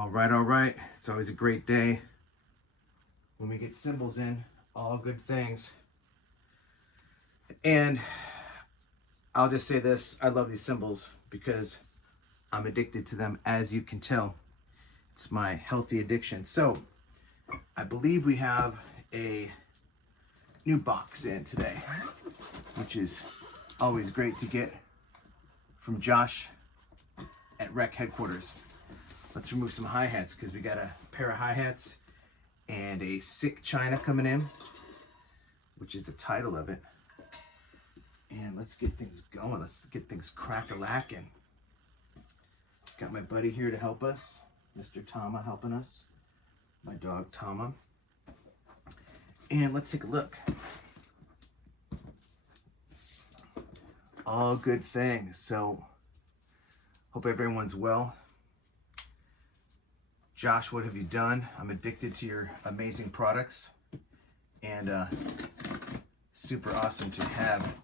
All right. It's always a great day when we get cymbals in. All good things. And I'll just say this, I love these cymbals because I'm addicted to them, as you can tell. It's my healthy addiction. So I believe we have a new box in today, which is always great to get from Josh at Rech headquarters. Let's remove some hi-hats because we got a pair of hi-hats and a sick china coming in, which is the title of it. And let's get things going. Let's get things crack-a-lacking. Got my buddy here to help us, Mr. Tama helping us, my dog Tama. And let's take a look. All good things. So hope everyone's well. Josh, what have you done? I'm addicted to your amazing products, and super awesome to have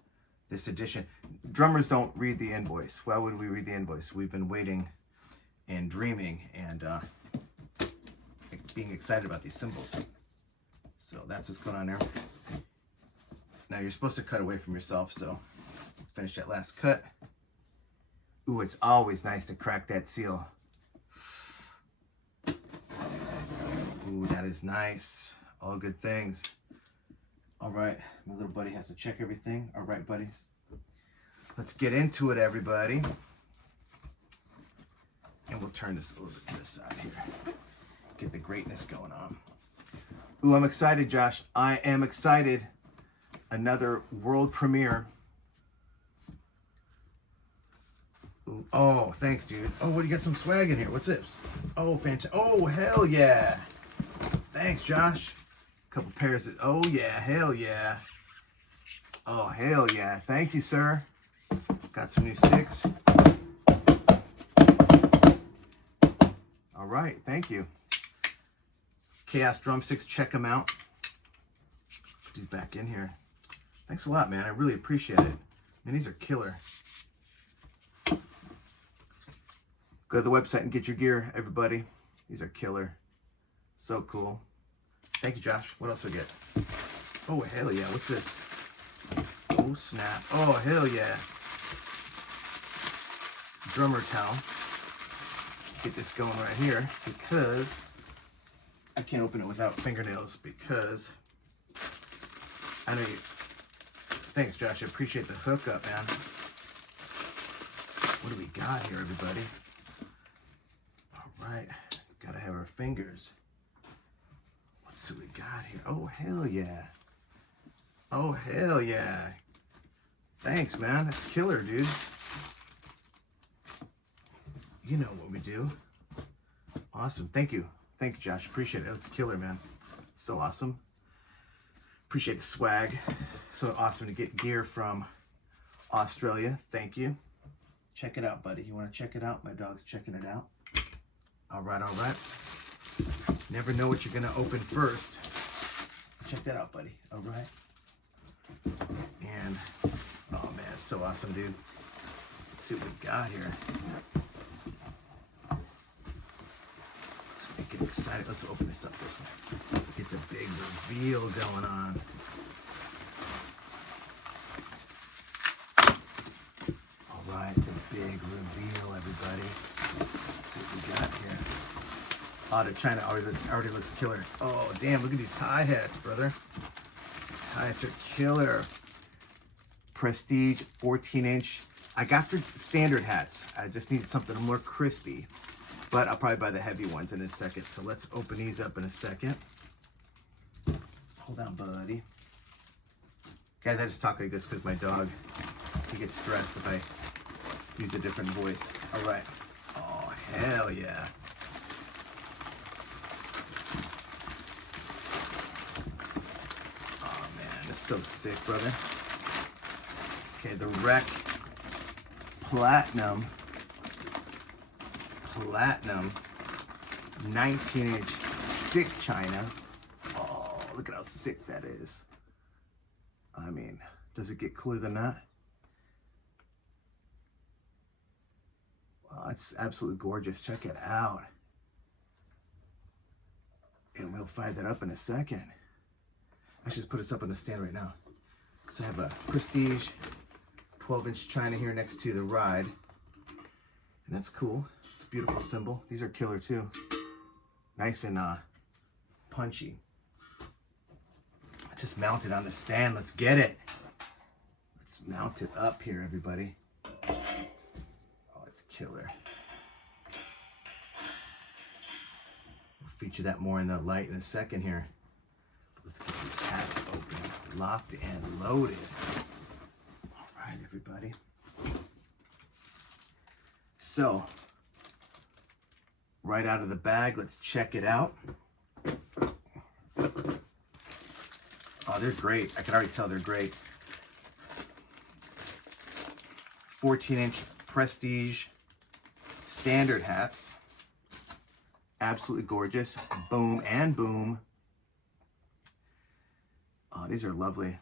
this edition. Drummers don't read the invoice. Why would we read the invoice? We've been waiting and dreaming and being excited about these cymbals. So that's what's going on there. Now you're supposed to cut away from yourself, so finish that last cut. Ooh, it's always nice to crack that seal. Ooh, that is nice. All good things. All right, my little buddy has to check everything. All right, buddies. Let's get into it, everybody. And we'll turn this a little bit to this side here. Get the greatness going on. Ooh, I'm excited, Josh. I am excited. Another world premiere. Ooh, oh, thanks, dude. Oh, what do you got? Some swag in here. What's this? Oh, fantastic. Oh, hell yeah. Thanks, Josh. A couple pairs of, oh yeah, hell yeah. Oh, hell yeah. Thank you, sir. Got some new sticks. All right, thank you. Chaos Drumsticks, check them out. Put these back in here. Thanks a lot, man. I really appreciate it. Man, these are killer. Go to the website and get your gear, everybody. These are killer. So cool. Thank you, Josh. What else we get? Oh, hell yeah. What's this? Oh, snap. Oh, hell yeah. Drummer towel. Get this going right here because I can't open it without fingernails because I know you. Thanks, Josh. I appreciate the hookup, man. What do we got here, everybody? All right. Gotta have our fingers. Let's see what we got here. Oh, hell yeah. Oh, hell yeah. Thanks, man. That's killer, dude. You know what we do. Awesome. Thank you. Thank you, Josh. Appreciate it. That's killer, man. So awesome. Appreciate the swag. So awesome to get gear from Australia. Thank you. Check it out, buddy. You want to check it out? My dog's checking it out. All right, all right. Never know what you're going to open first. Check that out, buddy. All right. And, oh, man, it's so awesome, dude. Let's see what we got here. Let's get excited. Let's open this up this way. Get the big reveal going on. All right, the big reveal, everybody. Let's see what we got here. Oh, the china already looks killer. Oh, damn, look at these hi-hats, brother. These hi-hats are killer. Prestige 14-inch. I got the standard hats. I just need something more crispy. But I'll probably buy the heavy ones in a second. So let's open these up in a second. Hold on, buddy. Guys, I just talk like this because my dog, he gets stressed if I use a different voice. All right. Oh, hell yeah. So sick, brother. Okay, the Rech Platinum 19-inch sick china. Oh, look at how sick that is. I mean, does it get cooler than that? Wow, it's absolutely gorgeous. Check it out. And we'll fire that up in a second. I should just put this up on the stand right now. So I have a Prestige 12-inch China here next to the Ride. And that's cool. It's a beautiful cymbal. These are killer too. Nice and punchy. I just mount it on the stand. Let's get it. Let's mount it up here, everybody. Oh, it's killer. We'll feature that more in the light in a second here. Let's get these hats open, locked and loaded. All right, everybody. So, right out of the bag, let's check it out. Oh, they're great. I can already tell they're great. 14-inch Prestige standard hats. Absolutely gorgeous. Boom and boom. Oh, these are lovely.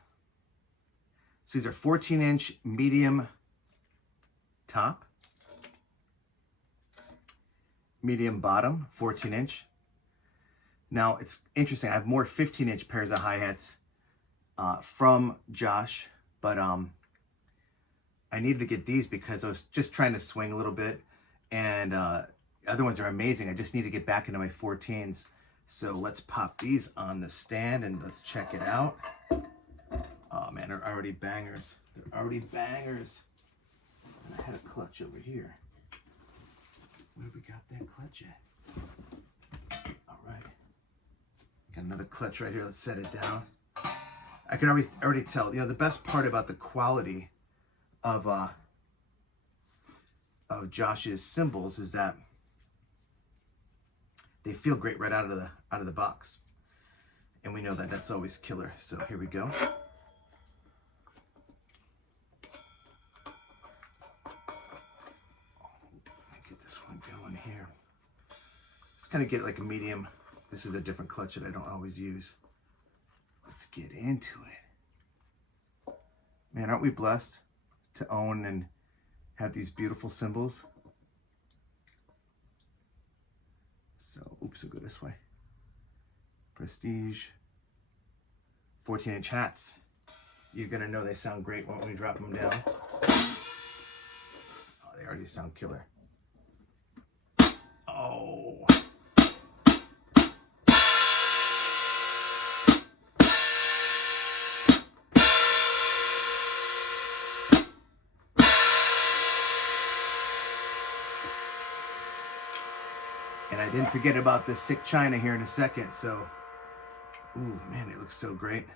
So these are 14-inch medium top. Medium bottom, 14-inch. Now, it's interesting. I have more 15-inch pairs of hi-hats from Josh, but I needed to get these because I was just trying to swing a little bit, and other ones are amazing. I just need to get back into my 14s. So let's pop these on the stand and let's check it out. Oh man, they're already bangers. They're already bangers. And I had a clutch over here. Where we got that clutch at? All right. Got another clutch right here. Let's set it down. I can already tell, you know, the best part about the quality of Josh's cymbals is that they feel great right out of the box. And we know that that's always killer. So here we go. Get this one going here. Let's kind of get like a medium. This is a different clutch that I don't always use. Let's get into it. Man, aren't we blessed to own and have these beautiful cymbals? So, oops, I'll go this way. Prestige 14-inch hats. You're gonna know they sound great when we drop them down. Oh, they already sound killer. Oh. And I didn't forget about the sick china here in a second, so, ooh, man, it looks so great.